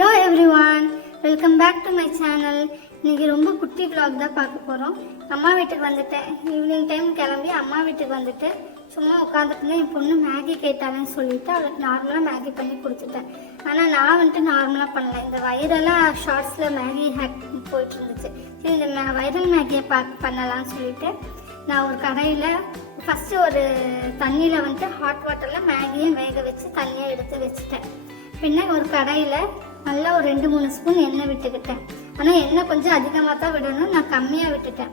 Hello everyone, welcome back to my channel. இன்னைக்கு ரொம்ப குட்டி vlog தான் பார்க்க போறோம். அம்மா வீட்டுக்கு வந்துட்டேன். ஈவினிங் டைம் கிளம்பி அம்மா வீட்டுக்கு வந்துட்டு சும்மா உட்காந்துட்டு என் பொண்ணு மேகி கேட்டாலன்னு சொல்லிட்டு அவளுக்கு நார்மலாக மேகி பண்ணி கொடுத்துட்டேன். ஆனால் நான் வந்துட்டு நார்மலாக பண்ணல. இந்த வைரலாக ஷார்ட்ஸில் மேகி ஹேக் போயிட்டு இருந்துச்சு. சரி இந்த வைரல் மேகியை பண்ணலான்னு சொல்லிட்டு நான் ஒரு கடையில் ஃபஸ்ட்டு ஒரு தண்ணியில் வந்துட்டு ஹாட் வாட்டரில் மேகியை வேக வச்சு தண்ணியை எடுத்து வச்சுட்டேன். பின்ன ஒரு கடையில் நல்லா ஒரு 2-3 ஸ்பூன் எண்ணெய் விட்டுக்கிட்டேன். ஆனால் எண்ணெய் கொஞ்சம் அதிகமாக தான் விடணும், நான் கம்மியாக விட்டுட்டேன்.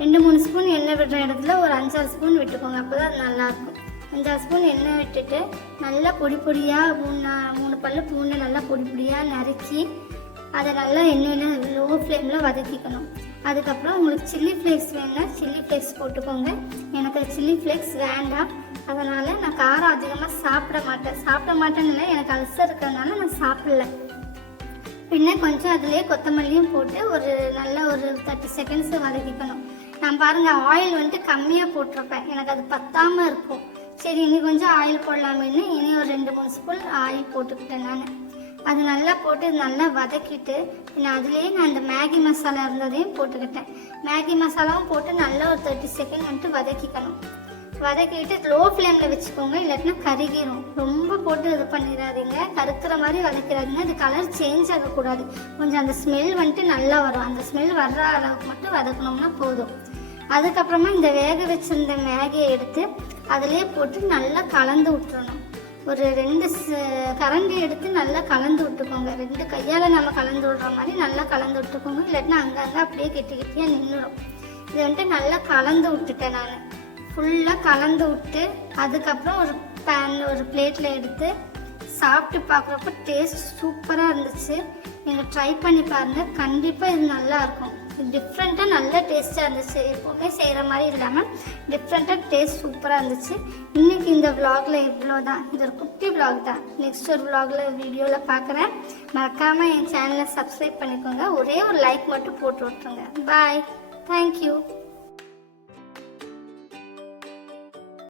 2-3 ஸ்பூன் எண்ணெய் விடுற இடத்துல ஒரு 5-6 ஸ்பூன் விட்டுக்கோங்க, அப்போ தான் அது நல்லாயிருக்கும். 5-6 ஸ்பூன் எண்ணெய் விட்டுட்டு நல்லா பொடி பொடியாக 3 பல்லு பூண்டை நல்லா பொடி பொடியாக நறுக்கி அதை நல்லா எண்ணெயில் லோ ஃப்ளேமில் வதக்கிக்கணும். அதுக்கப்புறம் உங்களுக்கு சில்லி ஃப்ளேக்ஸ் வேணுன்னா சில்லி ஃப்ளேக்ஸ் போட்டுக்கோங்க. எனக்கு சில்லி ஃப்ளேக்ஸ் வேண்டாம், அதனால் நான் காரம் அதிகமாக சாப்பிட மாட்டேன்னு இல்லை, எனக்கு அல்சர் இருக்கிறதுனால நான் சாப்பிடல. பின்ன கொஞ்சம் அதிலே கொத்தமல்லியும் போட்டு ஒரு நல்லா ஒரு 30 செகண்ட்ஸ் வதக்கிக்கணும். நான் பாருங்கள் ஆயில் வந்துட்டு கம்மியாக போட்டிருப்பேன், எனக்கு அது பத்தாமல் இருக்கும். சரி இனி கொஞ்சம் ஆயில் போடலாமேன்னு இனி ஒரு 2-3 ஸ்பூன் ஆயில் போட்டுக்கிட்டேன். நான் அது நல்லா போட்டு நல்லா வதக்கிட்டு பின்ன அதுலேயே நான் இந்த மேகி மசாலா இருந்ததையும் போட்டுக்கிட்டேன். மேகி மசாலாவும் போட்டு நல்லா ஒரு 30 செகண்ட் வந்துட்டு வதக்கிக்கணும். வதக்கிட்டு லோ ஃப்ளேமில் வச்சுக்கோங்க, இல்லாட்டினா கருகிரும். ரொம்ப போட்டு இது பண்ணிடாதீங்க, கருக்கிற மாதிரி வதக்கிறாதீங்க. அது கலர் சேஞ்ச் ஆகக்கூடாது, கொஞ்சம் அந்த ஸ்மெல் வந்துட்டு நல்லா வரும். அந்த ஸ்மெல் வர்ற அளவுக்கு மட்டும் வதக்கணும்னா போதும். அதுக்கப்புறமா இந்த வேக வச்சிருந்த மேகியை எடுத்து அதிலே போட்டு நல்லா கலந்து விட்டுறணும். ஒரு 2 கரண்டி எடுத்து நல்லா கலந்து விட்டுக்கோங்க. 2 கையால் நம்ம கலந்து விடுற மாதிரி நல்லா கலந்து விட்டுக்கோங்க, இல்லாட்டினா அங்கங்கே அப்படியே கெட்டியாக நின்றுடும். இதை வந்துட்டு நல்லா கலந்து விட்டுட்டேன். நான் ஃபுல்லாக கலந்து விட்டு அதுக்கப்புறம் ஒரு ஒரு பிளேட்டில் எடுத்து சாப்பிட்டு பார்க்குறப்ப டேஸ்ட் சூப்பராக இருந்துச்சு. நீங்கள் ட்ரை பண்ணி பாருங்கள், கண்டிப்பாக இது நல்லாயிருக்கும். டிஃப்ரெண்ட்டாக நல்ல டேஸ்ட்டாக இருந்துச்சு, எப்போவுமே செய்கிற மாதிரி இல்லாமல் டிஃப்ரெண்ட்டாக டேஸ்ட் சூப்பராக இருந்துச்சு. இன்றைக்கி இந்த விலாகில் இவ்வளோ தான், இது ஒரு குட்டி விலாக் தான். நெக்ஸ்ட் ஒரு விலாகில் வீடியோவில் பார்க்குறேன். மறக்காமல் என் சேனலை சப்ஸ்கிரைப் பண்ணிக்கோங்க, ஒரே ஒரு லைக் மட்டும் போட்டு விட்ருங்க. பாய், தேங்க்யூ.